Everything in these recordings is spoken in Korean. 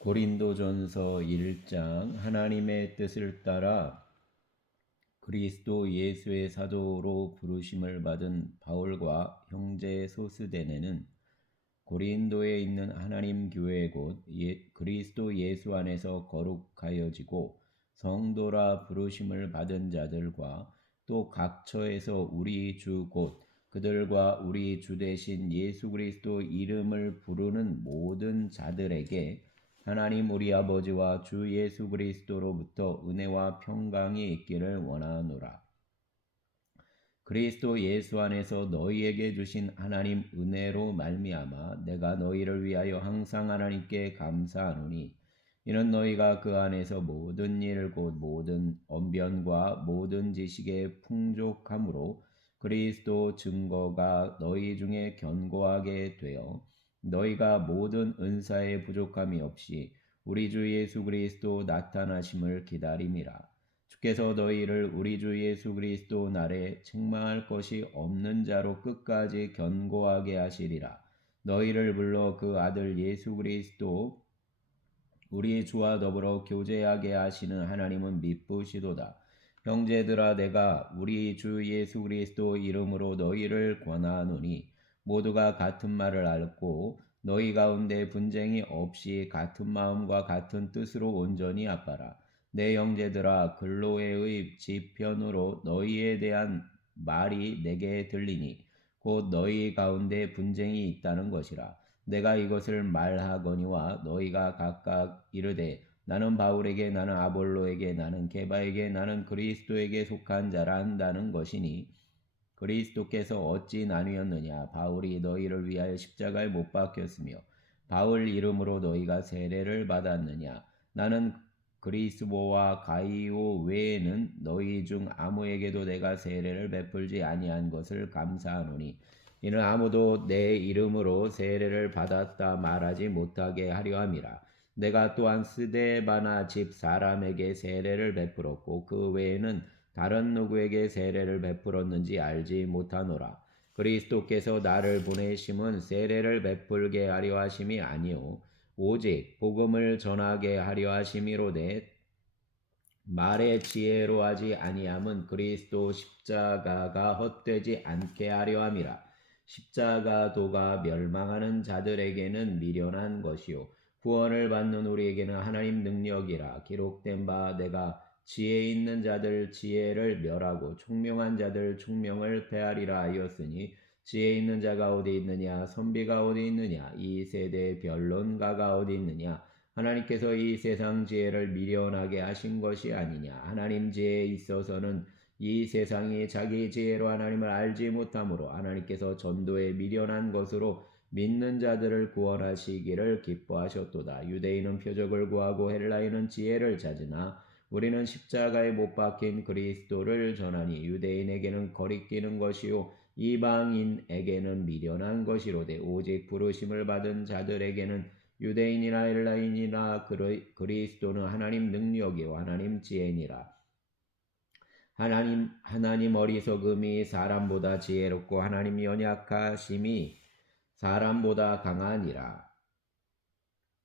고린도전서 1장. 하나님의 뜻을 따라 그리스도 예수의 사도로 부르심을 받은 바울과 형제 소스데네는 고린도에 있는 하나님 교회 곧 그리스도 예수 안에서 거룩하여지고 성도라 부르심을 받은 자들과 또 각처에서 우리 주 곧 그들과 우리 주 되신 예수 그리스도 이름을 부르는 모든 자들에게 하나님 우리 아버지와 주 예수 그리스도로부터 은혜와 평강이 있기를 원하노라. 그리스도 예수 안에서 너희에게 주신 하나님 은혜로 말미암아 내가 너희를 위하여 항상 하나님께 감사하노니 이는 너희가 그 안에서 모든 일 곧 모든 언변과 모든 지식에 풍족함으로 그리스도 증거가 너희 중에 견고하게 되어 너희가 모든 은사에 부족함이 없이 우리 주 예수 그리스도 나타나심을 기다림이라. 주께서 너희를 우리 주 예수 그리스도 날에 책망할 것이 없는 자로 끝까지 견고하게 하시리라. 너희를 불러 그 아들 예수 그리스도 우리 주와 더불어 교제하게 하시는 하나님은 미쁘시도다. 형제들아, 내가 우리 주 예수 그리스도 이름으로 너희를 권하노니 모두가 같은 말을 앓고 너희 가운데 분쟁이 없이 같은 마음과 같은 뜻으로 온전히 아파라. 내 형제들아, 글로에의 지편으로 너희에 대한 말이 내게 들리니 곧 너희 가운데 분쟁이 있다는 것이라. 내가 이것을 말하거니와 너희가 각각 이르되 나는 바울에게 나는 아볼로에게 나는 게바에게 나는 그리스도에게 속한 자라 한다는 것이니 그리스도께서 어찌 나뉘었느냐. 바울이 너희를 위하여 십자가에 못 박혔으며 바울 이름으로 너희가 세례를 받았느냐. 나는 그리스도와 가이오 외에는 너희 중 아무에게도 내가 세례를 베풀지 아니한 것을 감사하노니 이는 아무도 내 이름으로 세례를 받았다 말하지 못하게 하려 함이라. 내가 또한 스데바나 집 사람에게 세례를 베풀었고 그 외에는 다른 누구에게 세례를 베풀었는지 알지 못하노라. 그리스도께서 나를 보내심은 세례를 베풀게 하려 하심이 아니요 오직 복음을 전하게 하려 하심이로되 말의 지혜로 하지 아니함은 그리스도 십자가가 헛되지 않게 하려 함이라. 십자가도가 멸망하는 자들에게는 미련한 것이요 구원을 받는 우리에게는 하나님 능력이라. 기록된 바 내가 지혜 있는 자들 지혜를 멸하고 총명한 자들 총명을 패하리라 하였으니 지혜 있는 자가 어디 있느냐 선비가 어디 있느냐 이 세대의 변론가가 어디 있느냐. 하나님께서 이 세상 지혜를 미련하게 하신 것이 아니냐. 하나님 지혜에 있어서는 이 세상이 자기 지혜로 하나님을 알지 못하므로 하나님께서 전도에 미련한 것으로 믿는 자들을 구원하시기를 기뻐하셨도다. 유대인은 표적을 구하고 헬라인은 지혜를 찾으나 우리는 십자가에 못 박힌 그리스도를 전하니 유대인에게는 거리끼는 것이요 이방인에게는 미련한 것이로되 오직 부르심을 받은 자들에게는 유대인이나 헬라인이나 그리스도는 하나님 능력이요 하나님 지혜니라. 하나님 어리석음이 사람보다 지혜롭고 하나님 연약하심이 사람보다 강하니라.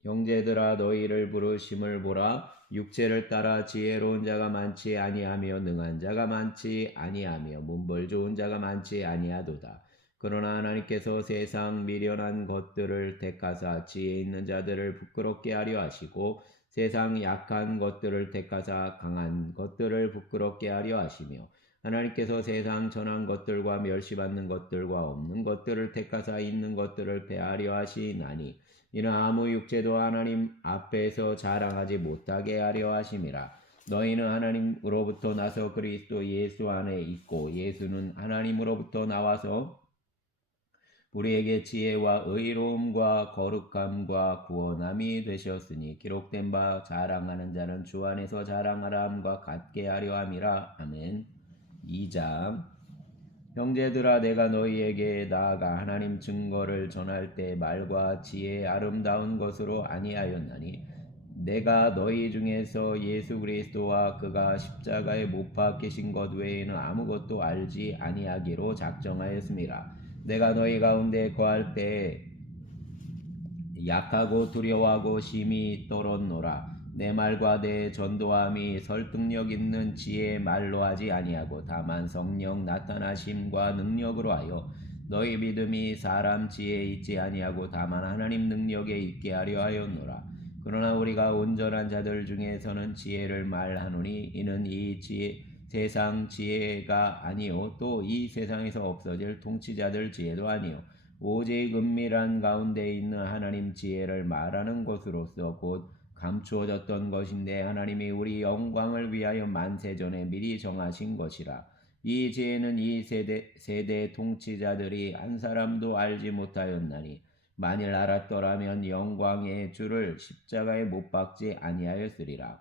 형제들아, 너희를 부르심을 보라. 육체를 따라 지혜로운 자가 많지 아니하며 능한 자가 많지 아니하며 문벌 좋은 자가 많지 아니하도다. 그러나 하나님께서 세상 미련한 것들을 택하사 지혜 있는 자들을 부끄럽게 하려 하시고 세상 약한 것들을 택하사 강한 것들을 부끄럽게 하려 하시며 하나님께서 세상 전한 것들과 멸시받는 것들과 없는 것들을 택하사 있는 것들을 패하려 하시나니 이는 아무 육체도 하나님 앞에서 자랑하지 못하게 하려 하심이라. 너희는 하나님으로부터 나서 그리스도 예수 안에 있고 예수는 하나님으로부터 나와서 우리에게 지혜와 의로움과 거룩함과 구원함이 되셨으니 기록된 바 자랑하는 자는 주 안에서 자랑하라 함과 같게 하려 함이라. 아멘. 2장. 형제들아, 내가 너희에게 나아가 하나님 증거를 전할 때 말과 지혜의 아름다운 것으로 아니하였나니 내가 너희 중에서 예수 그리스도와 그가 십자가에 못 박히신 것 외에는 아무것도 알지 아니하기로 작정하였습니다. 내가 너희 가운데 거할 때에 약하고 두려워하고 심히 떨었노라. 내 말과 내 전도함이 설득력 있는 지혜의 말로 하지 아니하고 다만 성령 나타나심과 능력으로 하여 너희 믿음이 사람 지혜에 있지 아니하고 다만 하나님 능력에 있게 하려 하였노라. 그러나 우리가 온전한 자들 중에서는 지혜를 말하노니 이는 이 세상 지혜가 아니요 또 이 세상에서 없어질 통치자들 지혜도 아니요 오직 은밀한 가운데 있는 하나님 지혜를 말하는 것으로서 곧 감추어졌던 것인데 하나님이 우리 영광을 위하여 만세전에 미리 정하신 것이라. 이 지혜는 이 세대 통치자들이 한 사람도 알지 못하였나니 만일 알았더라면 영광의 주를 십자가에 못 박지 아니하였으리라.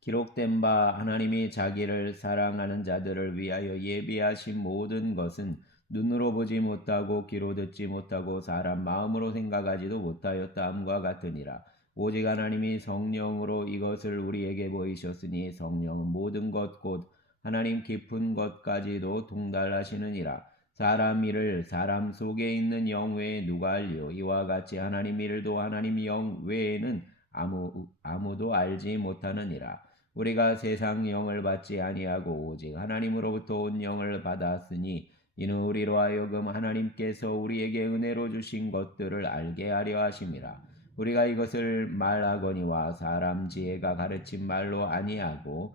기록된 바 하나님이 자기를 사랑하는 자들을 위하여 예비하신 모든 것은 눈으로 보지 못하고 귀로 듣지 못하고 사람 마음으로 생각하지도 못하였다함과 같으니라. 오직 하나님이 성령으로 이것을 우리에게 보이셨으니 성령은 모든 것 곧 하나님 깊은 것까지도 통달하시느니라. 사람 일을 사람 속에 있는 영 외에 누가 알리요? 이와 같이 하나님 일도 하나님 영 외에는 아무도 알지 못하느니라. 우리가 세상 영을 받지 아니하고 오직 하나님으로부터 온 영을 받았으니 이는 우리로 하여금 하나님께서 우리에게 은혜로 주신 것들을 알게 하려 하심이라. 우리가 이것을 말하거니와 사람 지혜가 가르친 말로 아니하고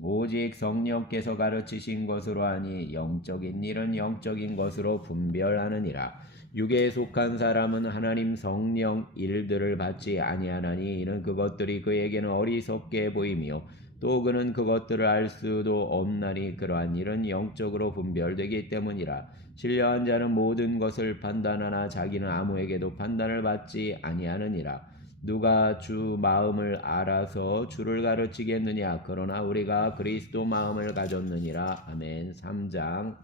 오직 성령께서 가르치신 것으로 하니 영적인 일은 영적인 것으로 분별하느니라. 육에 속한 사람은 하나님 성령 일들을 받지 아니하나니 이는 그것들이 그에게는 어리석게 보이며 또 그는 그것들을 알 수도 없나니 그러한 일은 영적으로 분별되기 때문이라. 신령한 자는 모든 것을 판단하나 자기는 아무에게도 판단을 받지 아니하느니라. 누가 주 마음을 알아서 주를 가르치겠느냐? 그러나 우리가 그리스도 마음을 가졌느니라. 아멘. 3장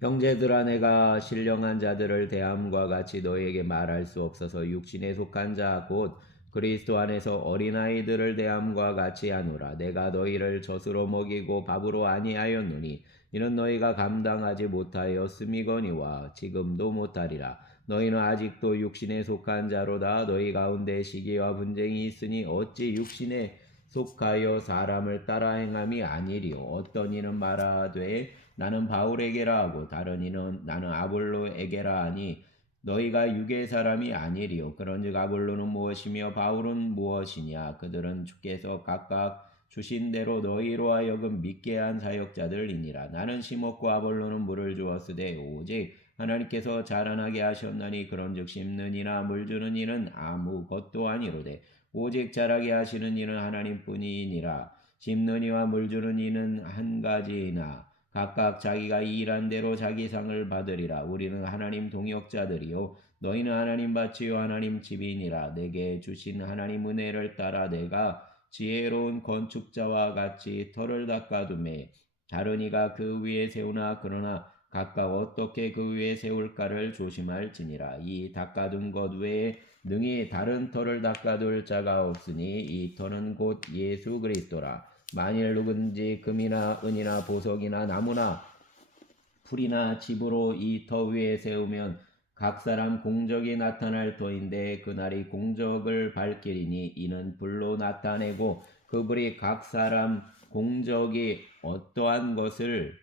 형제들아 내가 신령한 자들을 대함과 같이 너희에게 말할 수 없어서 육신에 속한 자 곧 그리스도 안에서 어린아이들을 대함과 같이 하노라. 내가 너희를 젖으로 먹이고 밥으로 아니하였노니 이는 너희가 감당하지 못하였음이거니와 지금도 못하리라. 너희는 아직도 육신에 속한 자로다. 너희 가운데 시기와 분쟁이 있으니 어찌 육신에 속하여 사람을 따라 행함이 아니리요. 어떤 이는 말하되 나는 바울에게라 하고 다른 이는 나는 아볼로에게라 하니 너희가 육의 사람이 아니리요. 그런즉 아볼로는 무엇이며 바울은 무엇이냐? 그들은 주께서 각각 주신 대로 너희로 하여금 믿게 한 사역자들이니라. 나는 심었고 아볼로는 물을 주었으되 오직 하나님께서 자라나게 하셨나니 그런즉 심는 이나 물 주는 이는 아무것도 아니로되 오직 자라게 하시는 이는 하나님뿐이니라. 심는 이와 물 주는 이는 한 가지이나 각각 자기가 일한 대로 자기 상을 받으리라. 우리는 하나님 동역자들이요 너희는 하나님 밭이요 하나님 집이니라. 내게 주신 하나님 은혜를 따라 내가 지혜로운 건축자와 같이 터를 닦아두매 다른 이가 그 위에 세우나 그러나 각각 어떻게 그 위에 세울까를 조심할지니라. 이 닦아둔 것 외에 능히 다른 터를 닦아둘 자가 없으니 이 터는 곧 예수 그리스도라. 만일 누군지 금이나 은이나 보석이나 나무나 풀이나 집으로 이 터 위에 세우면 각 사람 공적이 나타날 터인데 그날이 공적을 밝히리니 이는 불로 나타내고 그 불이 각 사람 공적이 어떠한 것을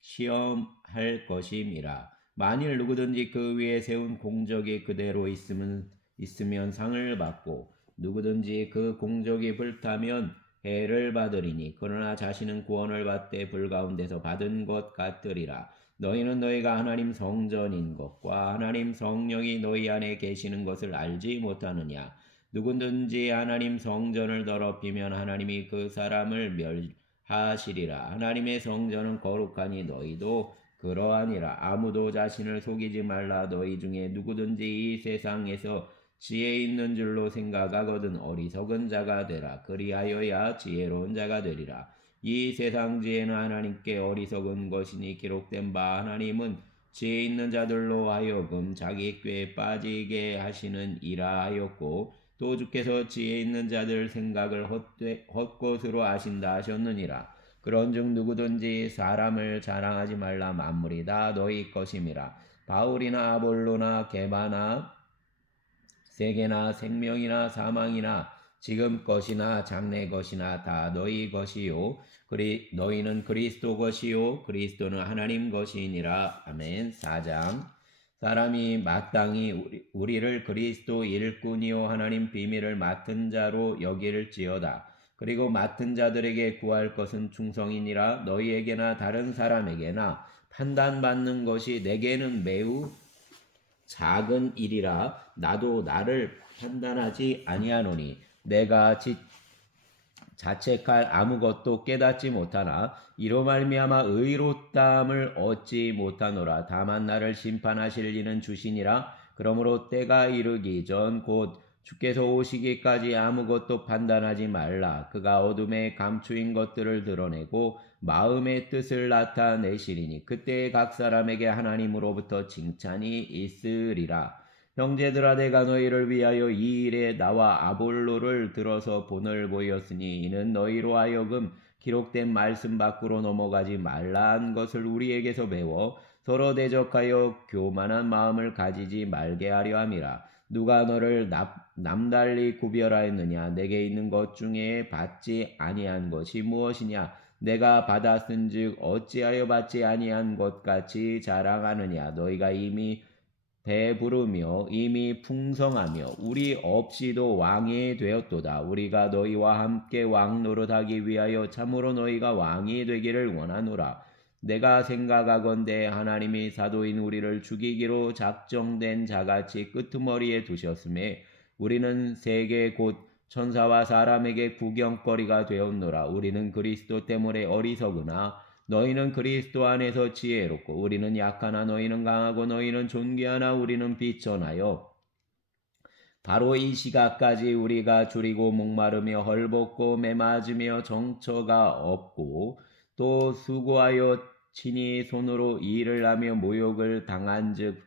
시험할 것임이라. 만일 누구든지 그 위에 세운 공적이 그대로 있으면 상을 받고 누구든지 그 공적이 불타면 해를 받으리니 그러나 자신은 구원을 받되 불 가운데서 받은 것 같으리라. 너희는 너희가 하나님 성전인 것과 하나님 성령이 너희 안에 계시는 것을 알지 못하느냐? 누구든지 하나님 성전을 더럽히면 하나님이 그 사람을 멸하시리라. 하나님의 성전은 거룩하니 너희도 그러하니라. 아무도 자신을 속이지 말라. 너희 중에 누구든지 이 세상에서 지혜 있는 줄로 생각하거든 어리석은 자가 되라. 그리하여야 지혜로운 자가 되리라. 이 세상 지혜는 하나님께 어리석은 것이니 기록된 바 하나님은 지혜 있는 자들로 하여금 자기 꾀에 빠지게 하시는 이라 하였고 또 주께서 지혜 있는 자들 생각을 헛것으로 아신다 하셨느니라. 그런즉 누구든지 사람을 자랑하지 말라. 만물이 다 너희 것임이라. 바울이나 아볼로나 게바나 세계나 생명이나 사망이나 지금 것이나 장래 것이나 다 너희 것이요 너희는 그리스도 것이요 그리스도는 하나님 것이니라. 아멘. 4장. 사람이 마땅히 우리를 그리스도 일꾼이요 하나님 비밀을 맡은 자로 여길지어다. 그리고 맡은 자들에게 구할 것은 충성이니라. 너희에게나 다른 사람에게나 판단받는 것이 내게는 매우 작은 일이라. 나도 나를 판단하지 아니하노니 내가 자책할 아무것도 깨닫지 못하나 이로 말미암아 의롭다함을 얻지 못하노라. 다만 나를 심판하실 이는 주시니라. 그러므로 때가 이르기 전 곧 주께서 오시기까지 아무것도 판단하지 말라. 그가 어둠에 감추인 것들을 드러내고 마음의 뜻을 나타내시리니 그때에 각 사람에게 하나님으로부터 칭찬이 있으리라. 형제들아, 내가 너희를 위하여 이 일에 나와 아볼로를 들어서 본을 보였으니 이는 너희로 하여금 기록된 말씀 밖으로 넘어가지 말라 한 것을 우리에게서 배워 서로 대적하여 교만한 마음을 가지지 말게 하려 함이라. 누가 너를 남달리 구별하였느냐? 내게 있는 것 중에 받지 아니한 것이 무엇이냐? 내가 받았은즉 어찌하여 받지 아니한 것 같이 자랑하느냐? 너희가 이미 배부르며 이미 풍성하며 우리 없이도 왕이 되었도다. 우리가 너희와 함께 왕 노릇하기 위하여 참으로 너희가 왕이 되기를 원하노라. 내가 생각하건대 하나님이 사도인 우리를 죽이기로 작정된 자같이 끄트머리에 두셨음에 우리는 세계 곧 천사와 사람에게 구경거리가 되었노라. 우리는 그리스도 때문에 어리석으나 너희는 그리스도 안에서 지혜롭고 우리는 약하나 너희는 강하고 너희는 존귀하나 우리는 비천하여 바로 이 시각까지 우리가 줄이고 목마르며 헐벗고 매맞으며 정처가 없고 또 수고하여 친히 손으로 일을 하며 모욕을 당한즉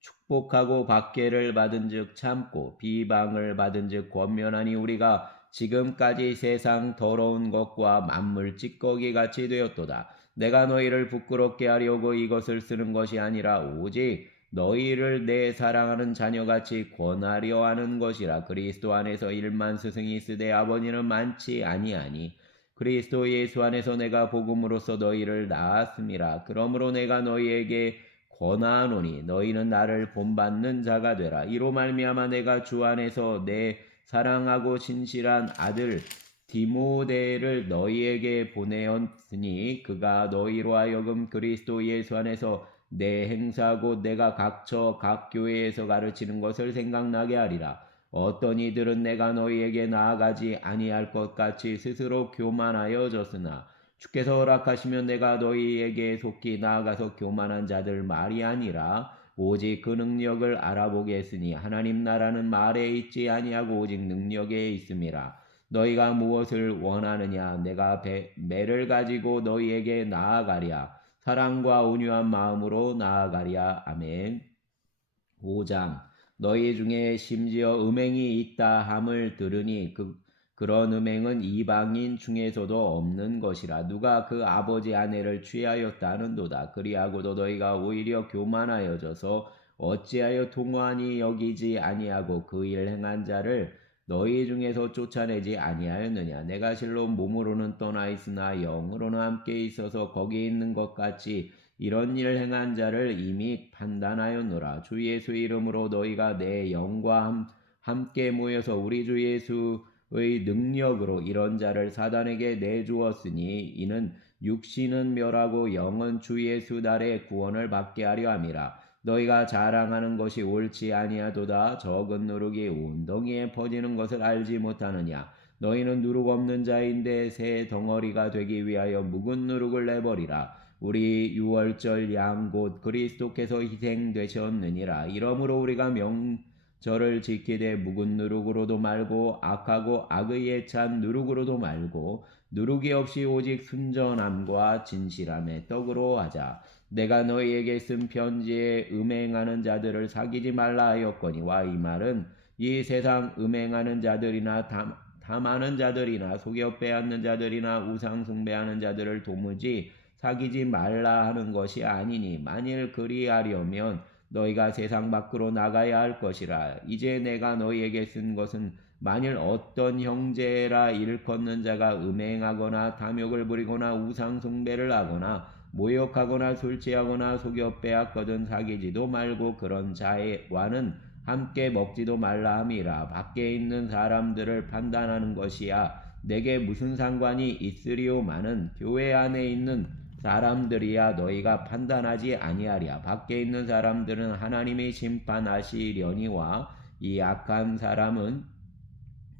축복하고 박해를 받은즉 참고 비방을 받은즉 권면하니 우리가 지금까지 세상 더러운 것과 만물 찌꺼기 같이 되었도다. 내가 너희를 부끄럽게 하려고 이것을 쓰는 것이 아니라 오직 너희를 내 사랑하는 자녀같이 권하려 하는 것이라. 그리스도 안에서 1만 스승이 있으되 아버지는 많지 아니하니 그리스도 예수 안에서 내가 복음으로써 너희를 낳았음이라. 그러므로 내가 너희에게 권하노니 너희는 나를 본받는 자가 되라. 이로 말미암아 내가 주 안에서 내 사랑하고 신실한 아들 디모데를 너희에게 보내었으니 그가 너희로 하여금 그리스도 예수 안에서 내 행사하고 내가 각처 각 교회에서 가르치는 것을 생각나게 하리라. 어떤 이들은 내가 너희에게 나아가지 아니할 것 같이 스스로 교만하여졌으나 주께서 허락하시면 내가 너희에게 속히 나아가서 교만한 자들 말이 아니라 오직 그 능력을 알아보겠으니 하나님 나라는 말에 있지 아니하고 오직 능력에 있음이라. 너희가 무엇을 원하느냐? 내가 매를 가지고 너희에게 나아가랴. 사랑과 온유한 마음으로 나아가랴. 아멘. 5장. 너희 중에 심지어 음행이 있다 함을 들으니 그런 음행은 이방인 중에서도 없는 것이라. 누가 그 아버지 아내를 취하였다 하는도다. 그리하고도 너희가 오히려 교만하여져서 어찌하여 통화하니 여기지 아니하고 그 일 행한 자를 너희 중에서 쫓아내지 아니하였느냐? 내가 실로 몸으로는 떠나 있으나 영으로는 함께 있어서 거기 있는 것 같이 이런 일을 행한 자를 이미 판단하였노라. 주 예수 이름으로 너희가 내 영과 함께 모여서 우리 주 예수의 능력으로 이런 자를 사단에게 내주었으니 이는 육신은 멸하고 영은 주 예수 날에 구원을 받게 하려 함이라. 너희가 자랑하는 것이 옳지 아니하도다. 적은 누룩이 온 덩이에 퍼지는 것을 알지 못하느냐? 너희는 누룩 없는 자인데 새 덩어리가 되기 위하여 묵은 누룩을 내버리라. 우리 유월절 양 곧 그리스도께서 희생되셨느니라. 이러므로 우리가 명절을 지키되 묵은 누룩으로도 말고 악하고 악의에 찬 누룩으로도 말고 누룩이 없이 오직 순전함과 진실함의 떡으로 하자. 내가 너희에게 쓴 편지에 음행하는 자들을 사귀지 말라 하였거니와 이 말은 이 세상 음행하는 자들이나 탐하는 자들이나 속여 빼앗는 자들이나 우상 숭배하는 자들을 도무지 사귀지 말라 하는 것이 아니니 만일 그리하려면 너희가 세상 밖으로 나가야 할 것이라. 이제 내가 너희에게 쓴 것은 만일 어떤 형제라 일컫는 자가 음행하거나 탐욕을 부리거나 우상 숭배를 하거나 모욕하거나 술 취하거나 속여 빼앗거든 사귀지도 말고 그런 자와는 함께 먹지도 말라 함이라. 밖에 있는 사람들을 판단하는 것이야 내게 무슨 상관이 있으리오마는 교회 안에 있는 사람들이야 너희가 판단하지 아니하랴. 밖에 있는 사람들은 하나님이 심판하시려니와 이 악한 사람은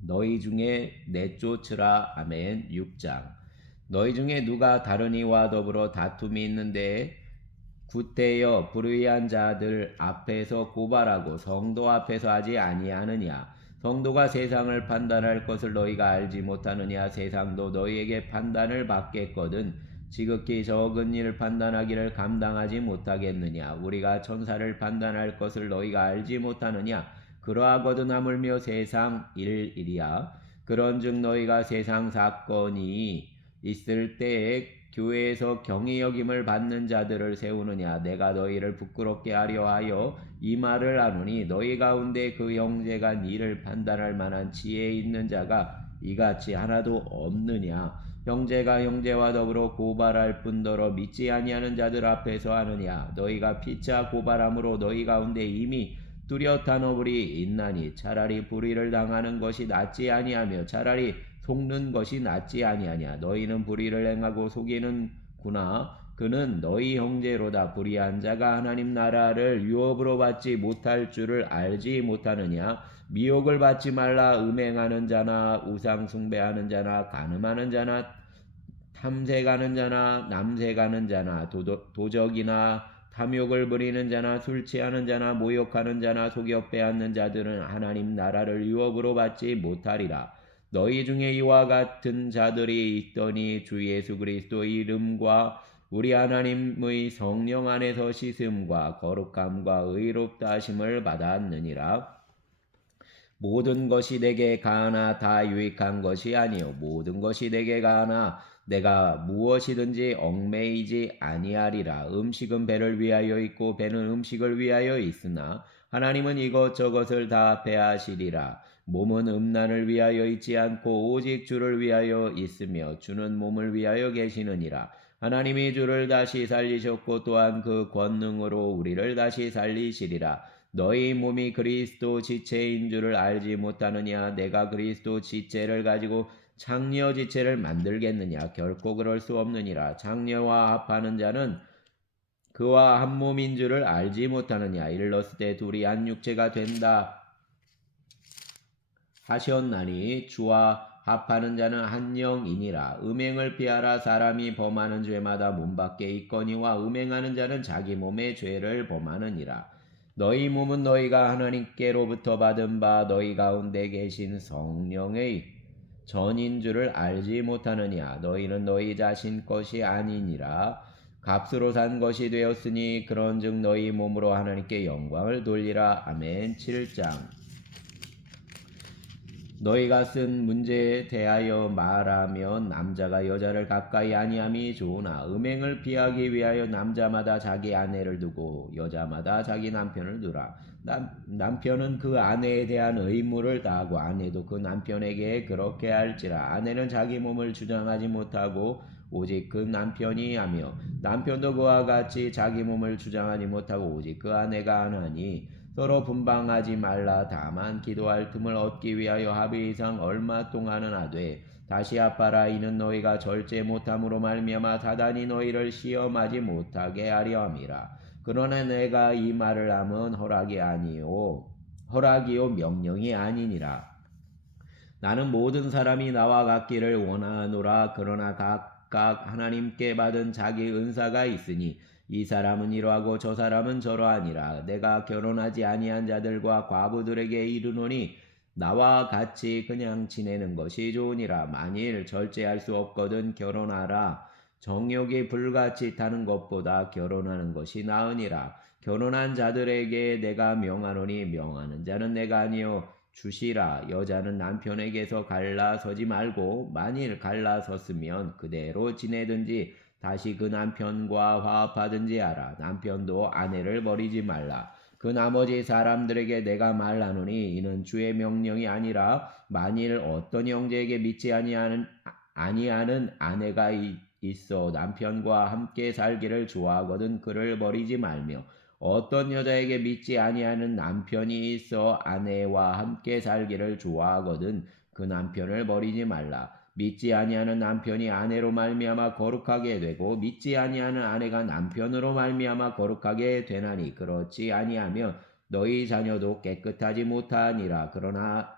너희 중에 내쫓으라. 아멘. 6장. 너희 중에 누가 다른 이와 더불어 다툼이 있는데 구태여 불의한 자들 앞에서 고발하고 성도 앞에서 하지 아니하느냐. 성도가 세상을 판단할 것을 너희가 알지 못하느냐. 세상도 너희에게 판단을 받겠거든 지극히 적은 일을 판단하기를 감당하지 못하겠느냐. 우리가 천사를 판단할 것을 너희가 알지 못하느냐. 그러하거든 하물며 세상 일이야. 그런즉 너희가 세상 사건이 있을 때에 교회에서 경히 여김을 받는 자들을 세우느냐. 내가 너희를 부끄럽게 하려 하여 이 말을 하노니 너희 가운데 그 형제가 니를 판단할 만한 지혜 있는 자가 이같이 하나도 없느냐. 형제가 형제와 더불어 고발할 뿐더러 믿지 아니하는 자들 앞에서 하느냐. 너희가 피차 고발함으로 너희 가운데 이미 뚜렷한 어불이 있나니 차라리 불의를 당하는 것이 낫지 아니하며 차라리 속는 것이 낫지 아니하냐. 너희는 불의를 행하고 속이는구나. 그는 너희 형제로다. 불의한 자가 하나님 나라를 유업으로 받지 못할 줄을 알지 못하느냐. 미혹을 받지 말라. 음행하는 자나 우상 숭배하는 자나 간음하는 자나 탐색하는 자나 남색하는 자나 도적이나 탐욕을 부리는 자나 술 취하는 자나 모욕하는 자나 속여 빼앗는 자들은 하나님 나라를 유업으로 받지 못하리라. 너희 중에 이와 같은 자들이 있더니 주 예수 그리스도의 이름과 우리 하나님의 성령 안에서 씻음과 거룩함과 의롭다 하심을 받았느니라. 모든 것이 내게 가하나 다 유익한 것이 아니요 모든 것이 내게 가하나 내가 무엇이든지 얽매이지 아니하리라. 음식은 배를 위하여 있고 배는 음식을 위하여 있으나 하나님은 이것저것을 다 배하시리라. 몸은 음란을 위하여 있지 않고 오직 주를 위하여 있으며 주는 몸을 위하여 계시느니라. 하나님이 주를 다시 살리셨고 또한 그 권능으로 우리를 다시 살리시리라. 너희 몸이 그리스도 지체인 줄을 알지 못하느냐. 내가 그리스도 지체를 가지고 장녀 지체를 만들겠느냐. 결코 그럴 수 없느니라. 장녀와 합하는 자는 그와 한 몸인 줄을 알지 못하느냐. 일렀을 때 둘이 한 육체가 된다 하셨나니 주와 합하는 자는 한 영이니라. 음행을 피하라. 사람이 범하는 죄마다 몸 밖에 있거니와 음행하는 자는 자기 몸의 죄를 범하느니라. 너희 몸은 너희가 하나님께로부터 받은 바 너희 가운데 계신 성령의 전인 줄을 알지 못하느냐. 너희는 너희 자신 것이 아니니라. 값으로 산 것이 되었으니 그런즉 너희 몸으로 하나님께 영광을 돌리라. 아멘. 7장. 너희가 쓴 문제에 대하여 말하면 남자가 여자를 가까이 아니함이 좋으나 음행을 피하기 위하여 남자마다 자기 아내를 두고 여자마다 자기 남편을 두라. 남편은 그 아내에 대한 의무를 다하고 아내도 그 남편에게 그렇게 할지라. 아내는 자기 몸을 주장하지 못하고 오직 그 남편이 하며 남편도 그와 같이 자기 몸을 주장하지 못하고 오직 그 아내가 하나니 서로 분방하지 말라. 다만 기도할 틈을 얻기 위하여 합의 이상 얼마 동안은 하되 다시 합하라. 이는 너희가 절제 못함으로 말미암아 사단이 너희를 시험하지 못하게 하려 함이라. 그러나 내가 이 말을 함은 허락이요 명령이 아니니라. 나는 모든 사람이 나와 같기를 원하노라. 그러나 각각 하나님께 받은 자기 은사가 있으니 이 사람은 이러하고 저 사람은 저러하니라. 내가 결혼하지 아니한 자들과 과부들에게 이르노니 나와 같이 그냥 지내는 것이 좋으니라. 만일 절제할 수 없거든 결혼하라. 정욕이 불같이 타는 것보다 결혼하는 것이 나으니라. 결혼한 자들에게 내가 명하노니 명하는 자는 내가 아니요 주시라. 여자는 남편에게서 갈라서지 말고 만일 갈라섰으면 그대로 지내든지 다시 그 남편과 화합하든지 하라. 남편도 아내를 버리지 말라. 그 나머지 사람들에게 내가 말하노니 이는 주의 명령이 아니라 만일 어떤 형제에게 믿지 아니하는 아내가 있어 남편과 함께 살기를 좋아하거든 그를 버리지 말며 어떤 여자에게 믿지 아니하는 남편이 있어 아내와 함께 살기를 좋아하거든 그 남편을 버리지 말라. 믿지 아니하는 남편이 아내로 말미암아 거룩하게 되고 믿지 아니하는 아내가 남편으로 말미암아 거룩하게 되나니 그렇지 아니하면 너희 자녀도 깨끗하지 못하니라. 그러나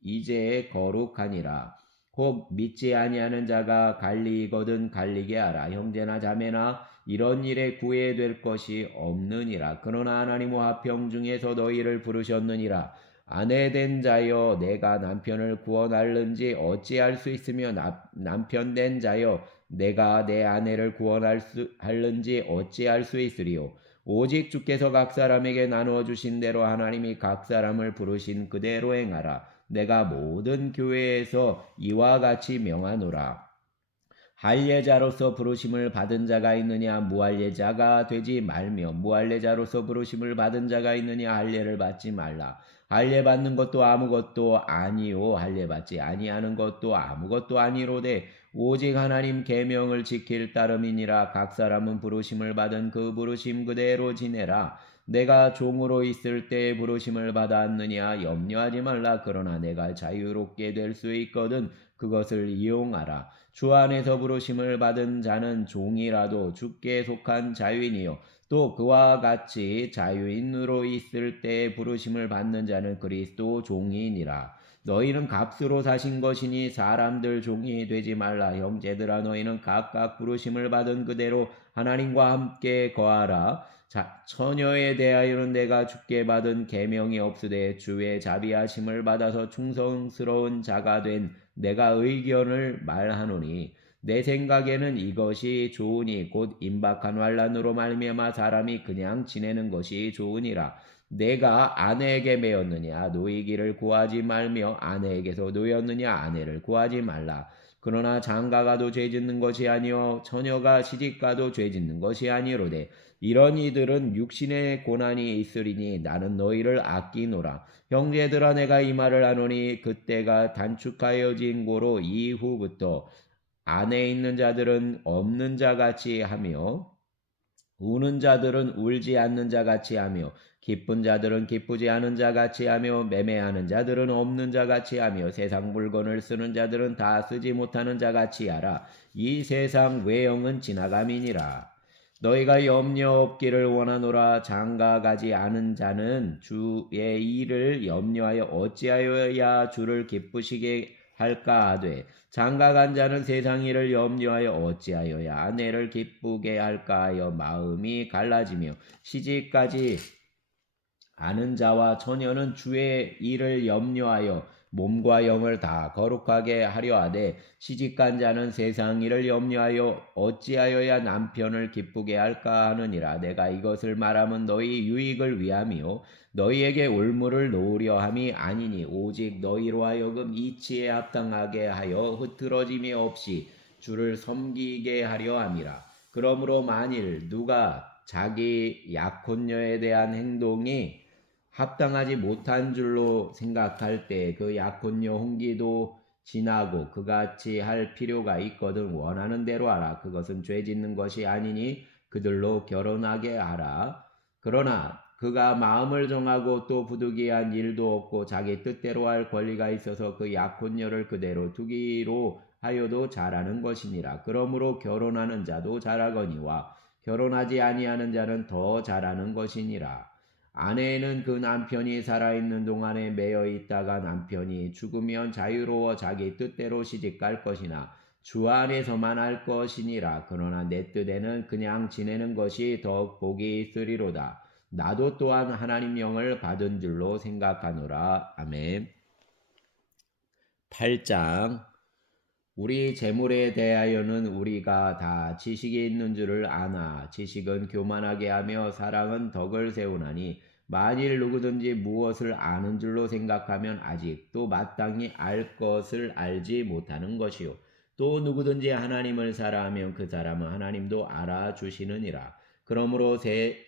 이제 거룩하니라. 혹 믿지 아니하는 자가 갈리거든 갈리게 하라. 형제나 자매나 이런 일에 구애될 것이 없느니라. 그러나 하나님은 화평 중에서 너희를 부르셨느니라. 아내된 자여 내가 남편을 구원할는지 어찌할 수 있으며 남편된 자여 내가 내 아내를 구원할는지 어찌할 수 있으리요. 오직 주께서 각 사람에게 나누어 주신 대로 하나님이 각 사람을 부르신 그대로 행하라. 내가 모든 교회에서 이와 같이 명하노라. 할례자로서 부르심을 받은 자가 있느냐 무할례자가 되지 말며 무할례자로서 부르심을 받은 자가 있느냐 할례를 받지 말라. 할례 받는 것도 아무것도 아니요 할례 받지 아니하는 것도 아무것도 아니로되 오직 하나님 계명을 지킬 따름이니라. 각 사람은 부르심을 받은 그 부르심 그대로 지내라. 내가 종으로 있을 때 부르심을 받았느냐 염려하지 말라. 그러나 내가 자유롭게 될 수 있거든 그것을 이용하라. 주 안에서 부르심을 받은 자는 종이라도 주께 속한 자유인이요 또 그와 같이 자유인으로 있을 때 부르심을 받는 자는 그리스도 종이니라. 너희는 값으로 사신 것이니 사람들 종이 되지 말라. 형제들아 너희는 각각 부르심을 받은 그대로 하나님과 함께 거하라. 처녀에 대하여는 내가 주께 받은 계명이 없으되 주의 자비하심을 받아서 충성스러운 자가 된 내가 의견을 말하노니 내 생각에는 이것이 좋으니 곧 임박한 환난으로 말미암아 사람이 그냥 지내는 것이 좋으니라. 내가 아내에게 매였느냐 노이기를 구하지 말며 아내에게서 노였느냐 아내를 구하지 말라. 그러나 장가가도 죄짓는 것이 아니요 처녀가 시집가도 죄짓는 것이 아니로되 이런 이들은 육신의 고난이 있으리니 나는 너희를 아끼노라. 형제들아 내가 이 말을 하노니 그때가 단축하여진 고로 이후부터 안에 있는 자들은 없는 자같이 하며 우는 자들은 울지 않는 자같이 하며 기쁜 자들은 기쁘지 않은 자같이 하며 매매하는 자들은 없는 자같이 하며 세상 물건을 쓰는 자들은 다 쓰지 못하는 자같이 하라. 이 세상 외형은 지나감이니라. 너희가 염려 없기를 원하노라. 장가가지 않은 자는 주의 일을 염려하여 어찌하여야 주를 기쁘시게 할까 하되 장가간 자는 세상 일을 염려하여 어찌하여야 아내를 기쁘게 할까 하여 마음이 갈라지며 시집까지 아는 자와 처녀는 주의 일을 염려하여 몸과 영을 다 거룩하게 하려 하되 시집간 자는 세상 일을 염려하여 어찌하여야 남편을 기쁘게 할까 하느니라. 내가 이것을 말하면 너희 유익을 위함이요 너희에게 올무를 놓으려 함이 아니니 오직 너희로 하여금 이치에 합당하게 하여 흐트러짐이 없이 주를 섬기게 하려 함이라. 그러므로 만일 누가 자기 약혼녀에 대한 행동이 합당하지 못한 줄로 생각할 때 그 약혼녀 홍기도 지나고 그같이 할 필요가 있거든 원하는 대로 하라. 그것은 죄 짓는 것이 아니니 그들로 결혼하게 하라. 그러나 그가 마음을 정하고 또 부득이한 일도 없고 자기 뜻대로 할 권리가 있어서 그 약혼녀를 그대로 두기로 하여도 잘하는 것이니라. 그러므로 결혼하는 자도 잘하거니와 결혼하지 아니하는 자는 더 잘하는 것이니라. 아내는 그 남편이 살아있는 동안에 매여 있다가 남편이 죽으면 자유로워 자기 뜻대로 시집갈 것이나 주 안에서만 할 것이니라. 그러나 내 뜻에는 그냥 지내는 것이 더욱 복이 있으리로다. 나도 또한 하나님 영을 받은 줄로 생각하노라. 아멘. 8장 우리 재물에 대하여는 우리가 다 지식이 있는 줄을 아나 지식은 교만하게 하며 사랑은 덕을 세우나니 만일 누구든지 무엇을 아는 줄로 생각하면 아직도 마땅히 알 것을 알지 못하는 것이요 또 누구든지 하나님을 사랑하면 그 사람은 하나님도 알아주시느니라. 그러므로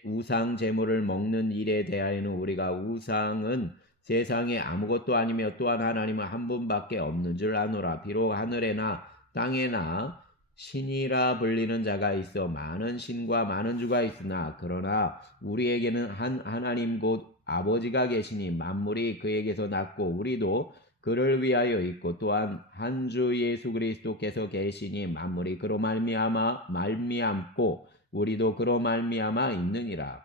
우상 제물을 먹는 일에 대하여는 우리가 우상은 세상에 아무것도 아니며 또한 하나님은 한 분밖에 없는 줄 아노라. 비록 하늘에나 땅에나 신이라 불리는 자가 있어 많은 신과 많은 주가 있으나 그러나 우리에게는 한 하나님 곧 아버지가 계시니 만물이 그에게서 났고 우리도 그를 위하여 있고 또한 한 주 예수 그리스도께서 계시니 만물이 그로 말미암고 우리도 그로 말미암아 있느니라.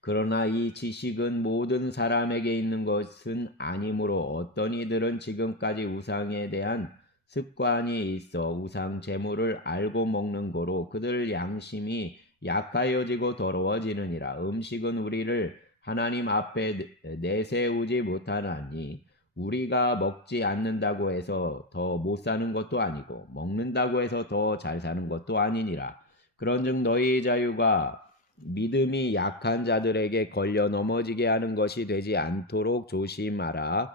그러나 이 지식은 모든 사람에게 있는 것은 아니므로 어떤 이들은 지금까지 우상에 대한 습관이 있어 우상 제물을 알고 먹는 거로 그들 양심이 약하여지고 더러워지느니라. 음식은 우리를 하나님 앞에 내세우지 못하나니 우리가 먹지 않는다고 해서 더 못 사는 것도 아니고 먹는다고 해서 더 잘 사는 것도 아니니라. 그런즉 너희 자유가 믿음이 약한 자들에게 걸려 넘어지게 하는 것이 되지 않도록 조심하라.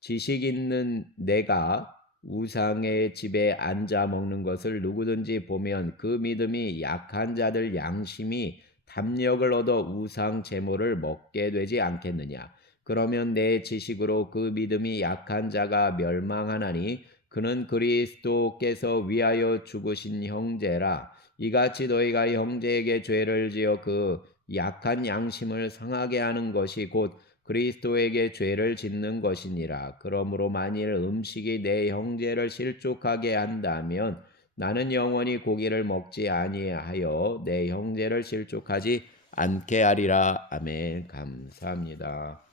지식 있는 내가 우상의 집에 앉아 먹는 것을 누구든지 보면 그 믿음이 약한 자들 양심이 담력을 얻어 우상 제물을 먹게 되지 않겠느냐. 그러면 내 지식으로 그 믿음이 약한 자가 멸망하나니 그는 그리스도께서 위하여 죽으신 형제라. 이같이 너희가 형제에게 죄를 지어 그 약한 양심을 상하게 하는 것이 곧 그리스도에게 죄를 짓는 것이니라. 그러므로 만일 음식이 내 형제를 실족하게 한다면 나는 영원히 고기를 먹지 아니하여 내 형제를 실족하지 않게 하리라. 아멘. 감사합니다.